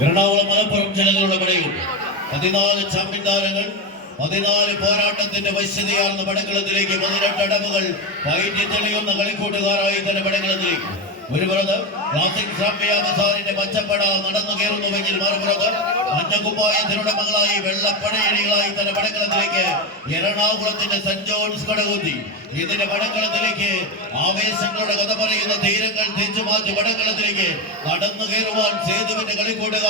എറണാകുളം മലപ്പുറം ജനങ്ങളുടെ പടയും 14 ചാമ്പ്യൻ താരങ്ങൾ 14 പോരാട്ടത്തിന്റെ വശ്യതയാർന്ന പടക്കളത്തിലേക്ക് 18 അടവുകൾ വൈദ്യ തെളിയുന്ന കളിക്കൂട്ടുകാരായി തന്നെ പടക്കളത്തിലേക്ക് ഒരു പുറത്ത് ക്ലാസിക് സാമ്പിയ ബസാറിന്റെ പച്ചപ്പട നടന്നു കയറുന്നുവെങ്കിൽ മറുപുറത്ത് മഞ്ഞക്കുപ്പായത്തിനുടെ മകളായി വെള്ളപ്പടയണികളായി തന്നെ പടക്കളത്തിലേക്ക് എറണാകുളത്തിന്റെ സെന്റ് ജോൺസ് കടകുത്തി ഇതിന്റെ പടക്കളത്തിലേക്ക് ആവേശങ്ങളുടെ കഥ പറയുന്ന തീരങ്ങൾ തെച്ചുമാറ്റി പടക്കളത്തിലേക്ക് കടന്നു കയറുവാൻ സേതുവിന്റെ കളിക്കൂട്ടുക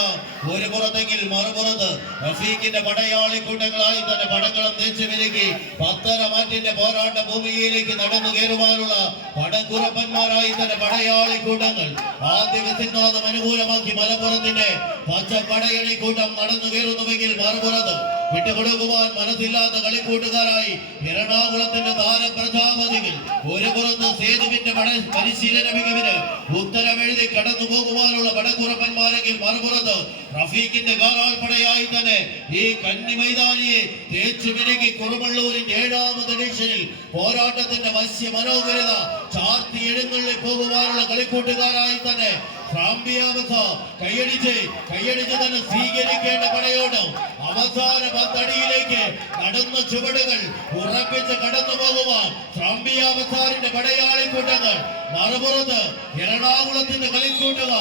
ഒരു പുറത്തെങ്കിൽ മറുപുറത്ത് റഫീഖിന്റെ പടയാളി കൂട്ടങ്ങളായി തന്നെ പടക്കളം തേച്ചു വിലക്കി പത്തരമാറ്റിന്റെ പോരാട്ട ഭൂമിയിലേക്ക് നടന്നു കയറുവാനുള്ള പടക്കുറപ്പന്മാരായി തന്നെ പടയാളി കൂട്ടങ്ങൾ ആദ്യസിംഹാദം അനുകൂലമാക്കി മലപ്പുറത്തിന്റെ പച്ചപ്പടയണി കൂട്ടം നടന്നു കയറുന്നുവെങ്കിൽ മറുപുറത്ത് വിട്ടുകൊടുക്കുവാൻ മനസ്സില്ലാത്ത കളിക്കൂട്ടുകാരായി എറണാകുളത്തിന്റെ താരപ്രജാപതികൾ ഒരു പുറത്ത് സേതുവിന്റെ പരിശീലന മികവിന് ഉത്തരവെഴുതി കടന്നു പോകുവാനുള്ള പടക്കുറപ്പന്മാരെങ്കിൽ മറുപുറത്ത് റഫീഖിന്റെ കാലാൾപ്പടയായി തന്നെ ഈ കന്നി മൈതാനിയെ തേച്ചു മിനുക്കി കുറുമള്ളൂരിന്റെ 7ാമത് എഡിഷനിൽ പോരാട്ടത്തിന്റെ വശ്യ മനോഹരിത ചാർത്തി എഴുന്നള്ളി പോകുവാനുള്ള കളിക്കൂട്ടുകാരായി തന്നെ കൈയടിച്ച് തന്നെ സ്വീകരിക്കേണ്ട പടയോട്ടം അവസാന 10 അടിയിലേക്ക് നടന്ന ചുവടുകൾ ഉറപ്പിച്ച് കടന്നു പോകുവാൻ സാമ്പിയ ബസാറിന്റെ പടയാളി കൂട്ടങ്ങൾ മറുപുറത്ത് എറണാകുളത്തിന്റെ കളിക്കൂട്ടുക